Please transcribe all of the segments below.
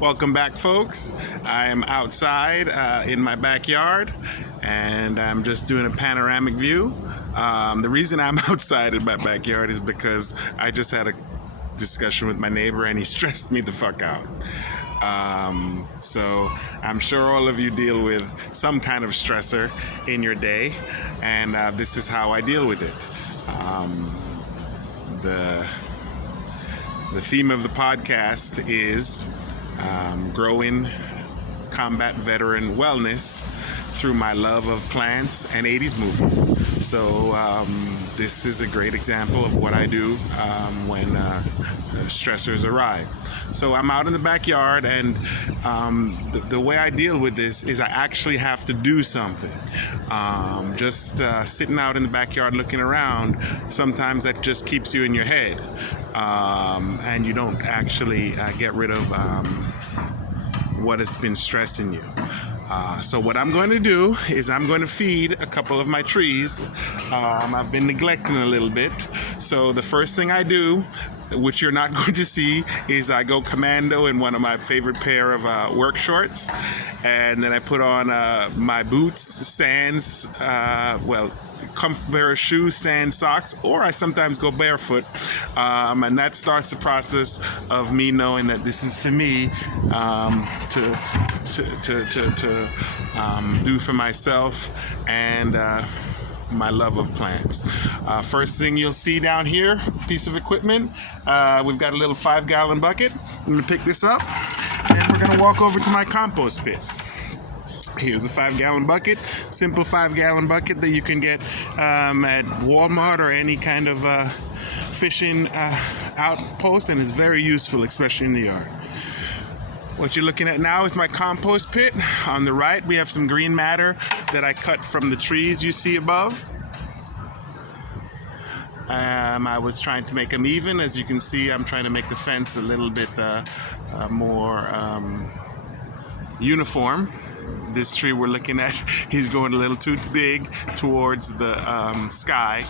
Welcome back, folks. I am outside in my backyard, and I'm just doing a panoramic view. The reason I'm outside in my backyard is because I just had a discussion with my neighbor, and he stressed me the fuck out. So I'm sure all of you deal with some kind of stressor in your day, and this is how I deal with it. The theme of the podcast is growing combat veteran wellness through my love of plants and 80s movies. So this is a great example of what I do when stressors arrive. So I'm out in the backyard, and the way I deal with this is I actually have to do something. Just sitting out in the backyard looking around, sometimes that just keeps you in your head, and you don't actually get rid of what has been stressing you. So what I'm going to do is I'm going to feed a couple of my trees. I've been neglecting a little bit. So the first thing I do, which you're not going to see, is I go commando in one of my favorite pair of work shorts, and then I put on my boots, Sands, comfortable pair of shoes, Sand socks, or I sometimes go barefoot, and that starts the process of me knowing that this is for me to do for myself and my love of plants. First thing you'll see down here, piece of equipment, we've got a little 5-gallon bucket. I'm going to pick this up, and we're going to walk over to my compost pit. Here's a 5-gallon bucket, simple 5-gallon bucket that you can get at Walmart or any kind of fishing outpost, and it's very useful, especially in the yard. What you're looking at now is my compost pit. On the right, we have some green matter that I cut from the trees you see above. I was trying to make them even. As you can see, I'm trying to make the fence a little bit more uniform. This tree we're looking at, he's going a little too big towards the sky,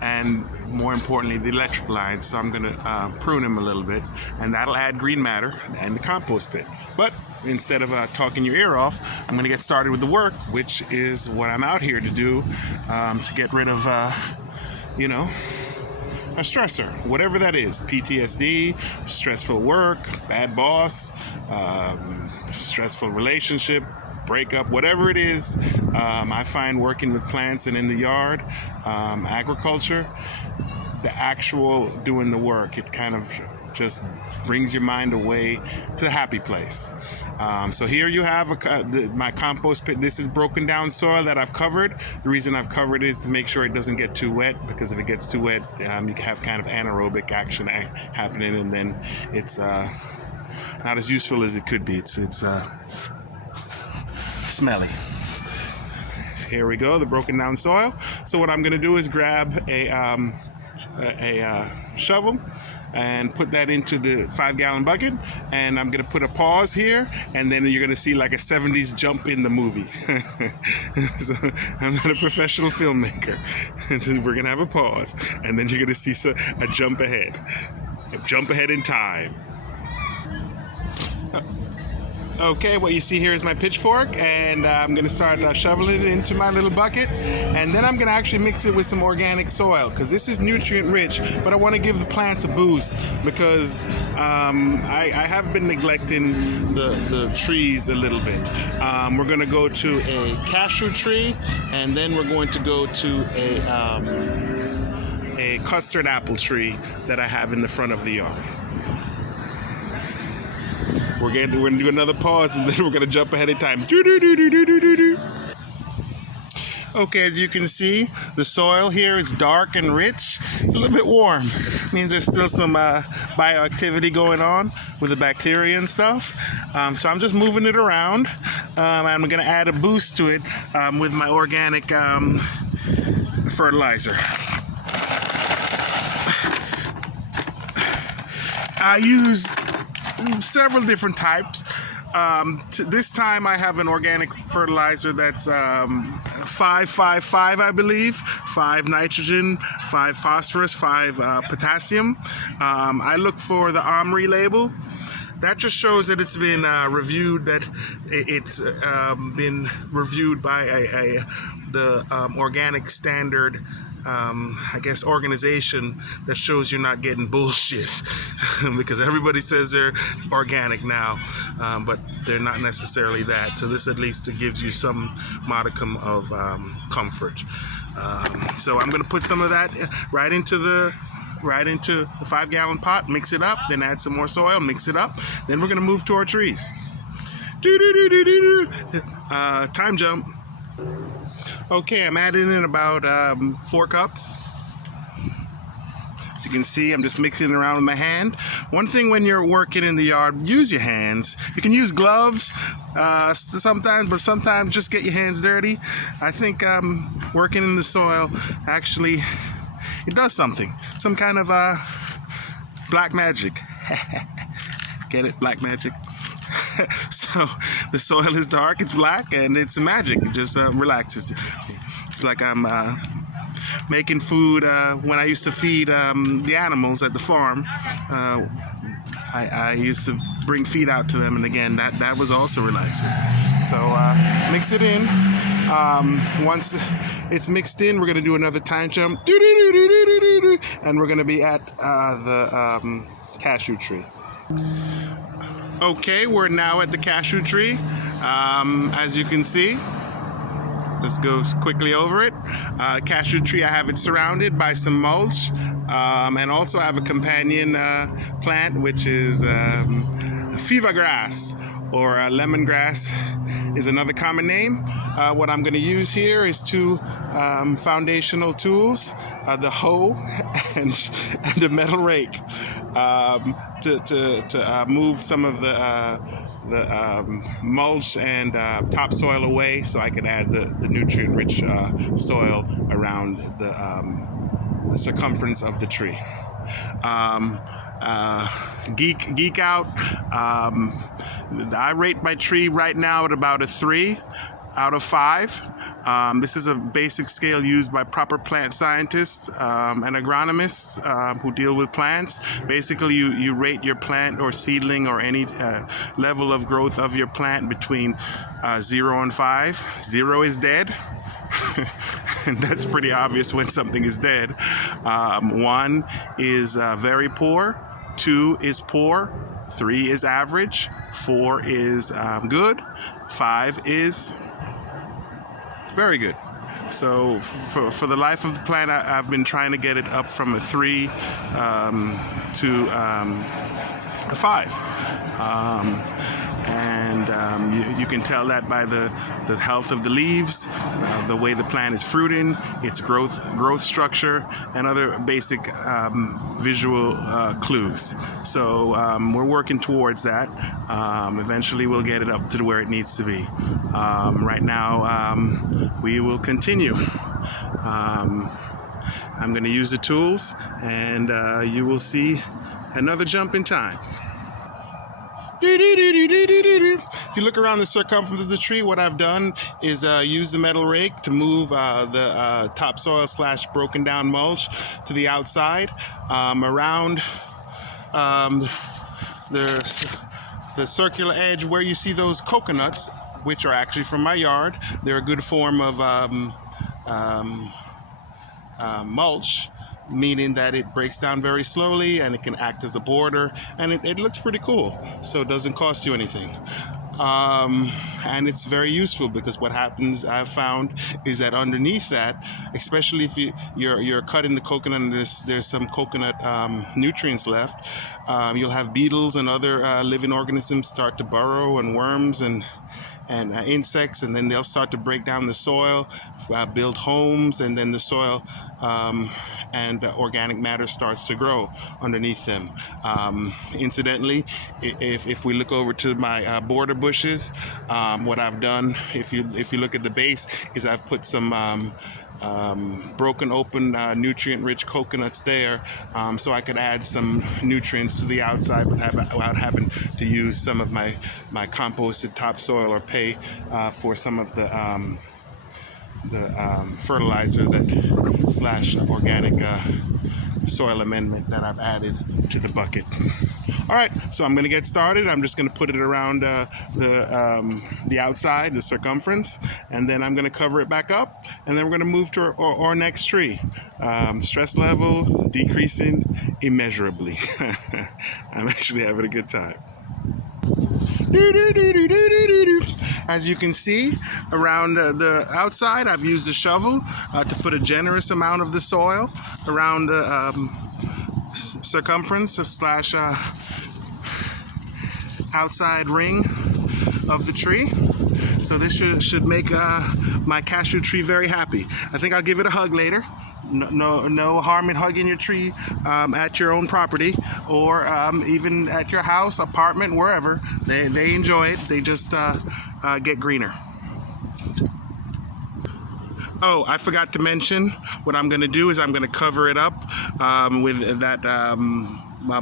and more importantly, the electric lines. So I'm going to prune him a little bit, and that'll add green matter and the compost pit. But instead of talking your ear off, I'm going to get started with the work, which is what I'm out here to do, to get rid of, a stressor, whatever that is. PTSD, stressful work, bad boss, stressful relationship, breakup, whatever it is. I find working with plants and in the yard, agriculture, the actual doing the work, it kind of just brings your mind away to the happy place. So here you have my compost pit. This is broken down soil that I've covered. The reason I've covered it is to make sure it doesn't get too wet, because if it gets too wet, you can have kind of anaerobic action happening, and then it's not as useful as it could be. It's smelly. Here we go, the broken down soil. So what I'm going to do is grab a shovel and put that into the 5-gallon bucket, and I'm going to put a pause here, and then you're going to see like a 70s jump in the movie. So I'm not a professional filmmaker. We're going to have a pause, and then you're going to see a jump ahead in time. Okay, what you see here is my pitchfork, and I'm going to start shoveling it into my little bucket, and then I'm going to actually mix it with some organic soil, because this is nutrient rich, but I want to give the plants a boost, because I have been neglecting the trees a little bit. We're going to go to a cashew tree, and then we're going to go to a custard apple tree that I have in the front of the yard. We're going to do another pause, and then we're going to jump ahead in time. Okay, as you can see, the soil here is dark and rich. It's a little bit warm. It means there's still some bioactivity going on with the bacteria and stuff. So I'm just moving it around. I'm going to add a boost to it with my organic fertilizer. I use several different types. This time I have an organic fertilizer that's 5-5-5, I believe. 5 nitrogen, 5 phosphorus, 5 potassium. I look for the OMRI label. that just shows that it's been reviewed, that it's been reviewed by the organic standard, I guess, organization that shows you're not getting bullshit. Because everybody says they're organic now, but they're not necessarily that. So this at least gives you some modicum of comfort. So I'm going to put some of that right into the 5-gallon pot, mix it up, then add some more soil, mix it up. Then we're going to move to our trees. Time jump. Okay, I'm adding in about 4 cups. As you can see, I'm just mixing it around with my hand. One thing when you're working in the yard, use your hands. You can use gloves sometimes, but sometimes just get your hands dirty. I think working in the soil, actually, it does something. Some kind of black magic. Get it? Black magic. So the soil is dark, it's black, and it's magic. It just relaxes. It's like I'm making food. When I used to feed the animals at the farm, I used to bring feed out to them, and again, that was also relaxing. So mix it in. Once it's mixed in, we're going to do another time jump, and we're going to be at the cashew tree. Okay, we're now at the cashew tree. As you can see, let's go quickly over it. Cashew tree, I have it surrounded by some mulch, and also I have a companion plant, which is fever grass, or lemongrass is another common name. What I'm going to use here is 2 foundational tools, the hoe and the metal rake, to move some of the mulch and topsoil away, so I can add the nutrient-rich soil around the circumference of the tree. Geek out. I rate my tree right now at about a 3 out of 5. This is a basic scale used by proper plant scientists and agronomists who deal with plants. Basically, you rate your plant or seedling or any level of growth of your plant between 0 and 5. 0 is dead. And that's pretty obvious when something is dead. 1 is very poor. 2 is poor. 3 is average. 4 is good. 5 is very good. So for the life of the plant, I've been trying to get it up from a 3 to a 5. And you can tell that by the health of the leaves, the way the plant is fruiting, its growth structure, and other basic visual clues. So we're working towards that. Eventually we'll get it up to where it needs to be. Right now we will continue. I'm going to use the tools, and you will see another jump in time. If you look around the circumference of the tree, what I've done is use the metal rake to move the topsoil / broken down mulch to the outside, around the circular edge where you see those coconuts, which are actually from my yard. They're a good form of mulch, meaning that it breaks down very slowly and it can act as a border, and it looks pretty cool, so it doesn't cost you anything. And it's very useful, because what happens, I've found, is that underneath that, especially if you're cutting the coconut and there's some coconut nutrients left, you'll have beetles and other living organisms start to burrow, and worms and insects, and then they'll start to break down the soil, build homes, and then the soil and organic matter starts to grow underneath them. Incidentally, if we look over to my border bushes, what I've done, if you look at the base, is I've put some broken open nutrient-rich coconuts there, so I could add some nutrients to the outside without having to use some of my composted topsoil or pay for some of the fertilizer / organic soil amendment that I've added to the bucket. All right, so I'm going to get started. I'm just going to put it around the outside, the circumference, and then I'm going to cover it back up, and then we're going to move to our next tree. Stress level decreasing immeasurably. I'm actually having a good time. As you can see, around the outside, I've used a shovel to put a generous amount of the soil around the circumference slash outside ring of the tree. So this should make my cashew tree very happy. I think I'll give it a hug later. No harm in hugging your tree at your own property, or even at your house, apartment, wherever. They enjoy it. They just get greener. Oh, I forgot to mention, what I'm going to do is I'm going to cover it up with that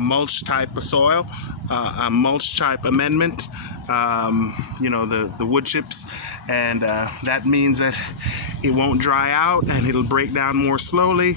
mulch type of soil, a mulch type amendment, the wood chips, and that means that it won't dry out and it'll break down more slowly.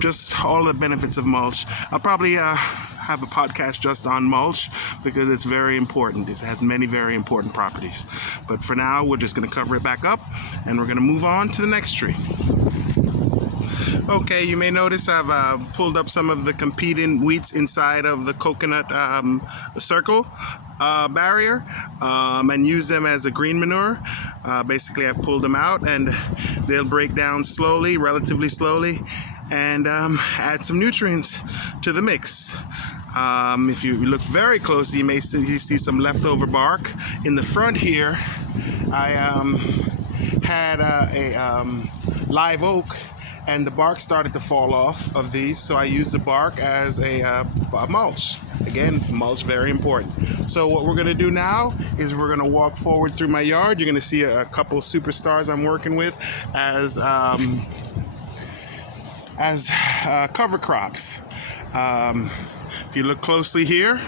Just all the benefits of mulch. I'll probably have a podcast just on mulch because it's very important. It has many very important properties. But for now, we're just going to cover it back up and we're going to move on to the next tree. Okay, you may notice I've pulled up some of the competing wheats inside of the coconut circle barrier and use them as a green manure. Basically, I've pulled them out and they'll break down slowly, relatively slowly, and add some nutrients to the mix. If you look very closely, you may see some leftover bark. In the front here, I had a live oak, and the bark started to fall off of these, so I used the bark as a mulch. Again, mulch, very important. So what we're going to do now is we're going to walk forward through my yard. You're going to see a couple superstars I'm working with as cover crops. If you look closely here,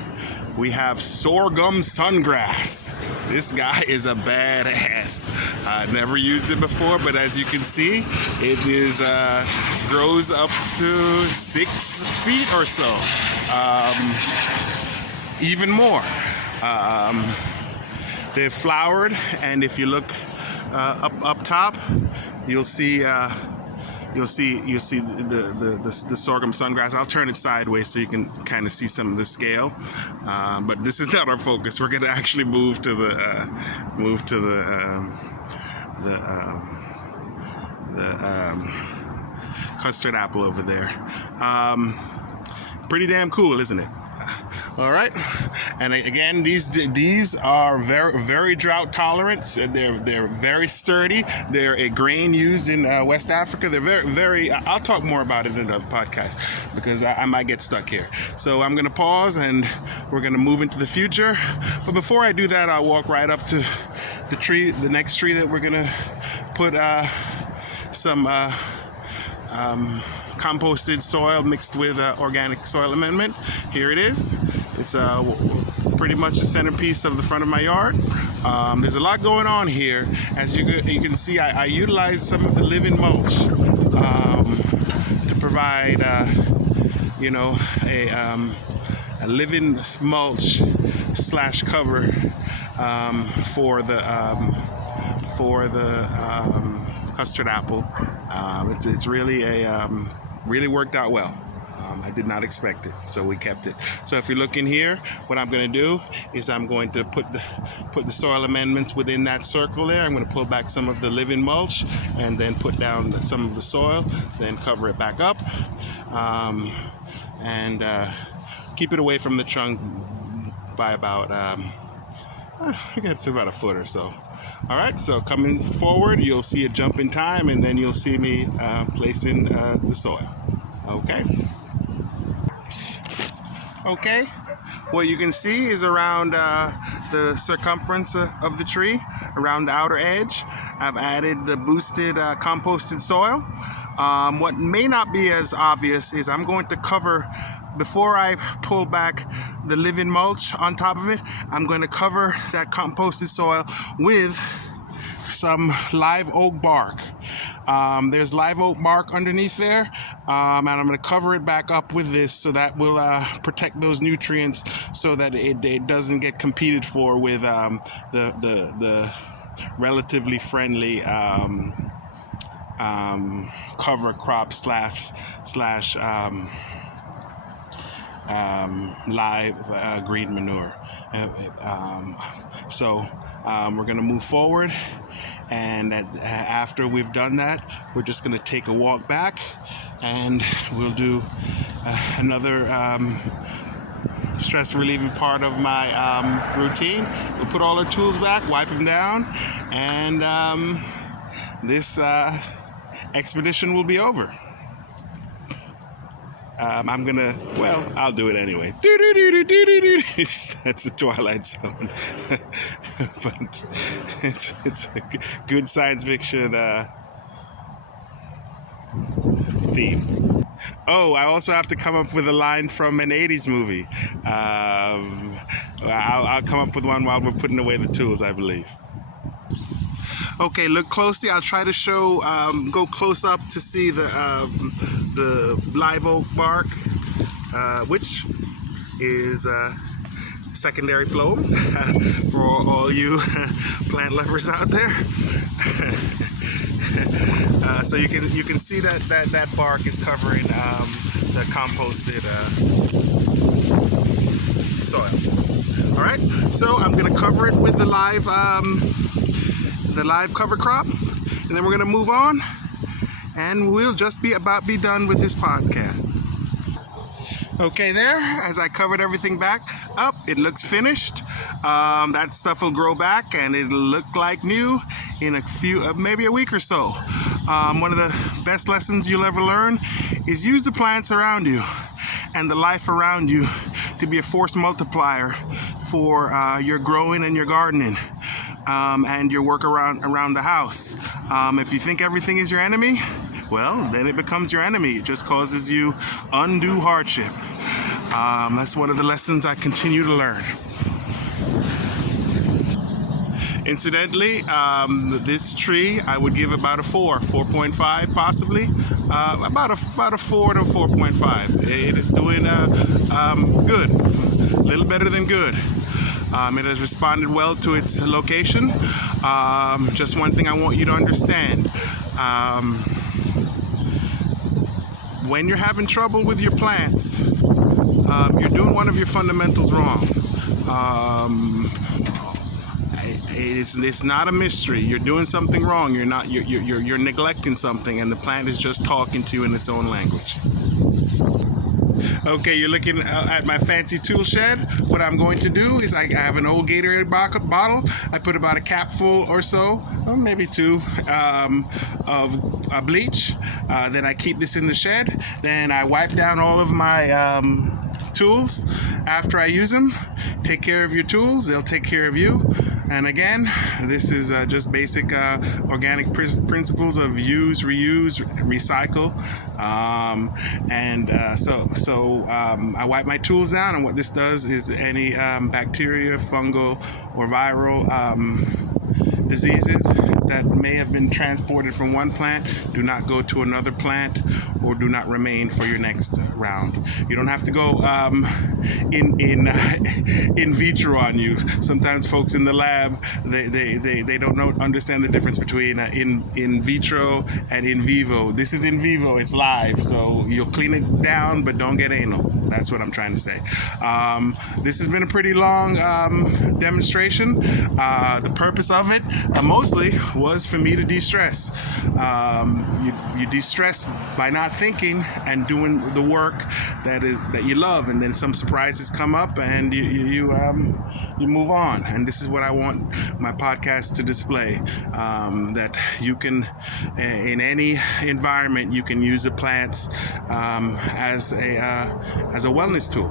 we have sorghum sungrass. This guy is a badass. I've never used it before, but as you can see, it is grows up to 6 feet or so, even more. They've flowered, and if you look up top, you'll see the sorghum sungrass. I'll turn it sideways so you can kind of see some of the scale. But this is not our focus. We're going to actually move to the custard apple over there. Pretty damn cool, isn't it? All right, and again, these are very drought tolerant. They're very sturdy. They're a grain used in West Africa. They're very. I'll talk more about it in another podcast because I might get stuck here. So I'm going to pause and we're going to move into the future. But before I do that, I'll walk right up to the next tree that we're going to put some composted soil mixed with organic soil amendment. Here it is. It's pretty much the centerpiece of the front of my yard. There's a lot going on here. As you can see, I utilize some of the living mulch to provide, a living mulch slash cover for the custard apple. It's really really worked out well. I did not expect it, so we kept it. So if you look in here, what I'm going to do is I'm going to put the soil amendments within that circle there. I'm going to pull back some of the living mulch and then put down some of the soil, then cover it back up, and keep it away from the trunk by about I guess about a foot or so. All right, so coming forward, you'll see a jump in time, and then you'll see me placing the soil. Okay, what you can see is around the circumference of the tree, around the outer edge, I've added the boosted composted soil. What may not be as obvious is I'm going to cover, before I pull back the living mulch on top of it, I'm going to cover that composted soil with some live oak bark. There's live oak bark underneath there, and I'm going to cover it back up with this so that will protect those nutrients so that it doesn't get competed for with the relatively friendly cover crop slash live green manure. So we're going to move forward, and after we've done that, we're just going to take a walk back, and we'll do another stress relieving part of my routine. We'll put all our tools back, wipe them down, and this expedition will be over. I'll do it anyway. That's the Twilight Zone. But it's a good science fiction theme. Oh, I also have to come up with a line from an 80s movie. I'll come up with one while we're putting away the tools, I believe. Okay, look closely. I'll try to show, go close up to see the live oak bark, which is secondary phloem for all you plant lovers out there. So you can see that bark is covering the composted soil. All right, so I'm going to cover it with the live cover crop, and then we're going to move on, and we'll just be done with this podcast. Okay, there, as I covered everything back up, it looks finished. That stuff will grow back, and it'll look like new in a few, maybe a week or so. One of the best lessons you'll ever learn is use the plants around you and the life around you to be a force multiplier for your growing and your gardening. And your work around the house. If you think everything is your enemy, well, then it becomes your enemy. It just causes you undue hardship. That's one of the lessons I continue to learn. Incidentally, this tree I would give about a 4.5 possibly. About a 4 to 4.5. It is doing good, a little better than good. It has responded well to its location. Just one thing I want you to understand. When you're having trouble with your plants, you're doing one of your fundamentals wrong. It's not a mystery. You're doing something wrong. You're neglecting something, and the plant is just talking to you in its own language. Okay, you're looking at my fancy tool shed. What I'm going to do is I have an old Gatorade bottle. I put about a capful or so, or maybe two, of bleach. Then I keep this in the shed. Then I wipe down all of my tools after I use them. Take care of your tools, they'll take care of you. And again, this is just basic organic principles of use, reuse, recycle. So I wipe my tools down, and what this does is any bacteria, fungal, or viral diseases that may have been transported from one plant do not go to another plant or do not remain for your next round. You don't have to go in vitro on you. Sometimes folks in the lab they don't understand the difference between in vitro and in vivo. This is in vivo, it's live, so you'll clean it down but don't get anal. That's what I'm trying to say. This has been a pretty long demonstration. The purpose of it mostly was for me to de-stress. You de-stress by not thinking and doing the work that you love, and then some surprises come up and you move on. And this is what I want my podcast to display, that you can, in any environment, you can use the plants as a wellness tool.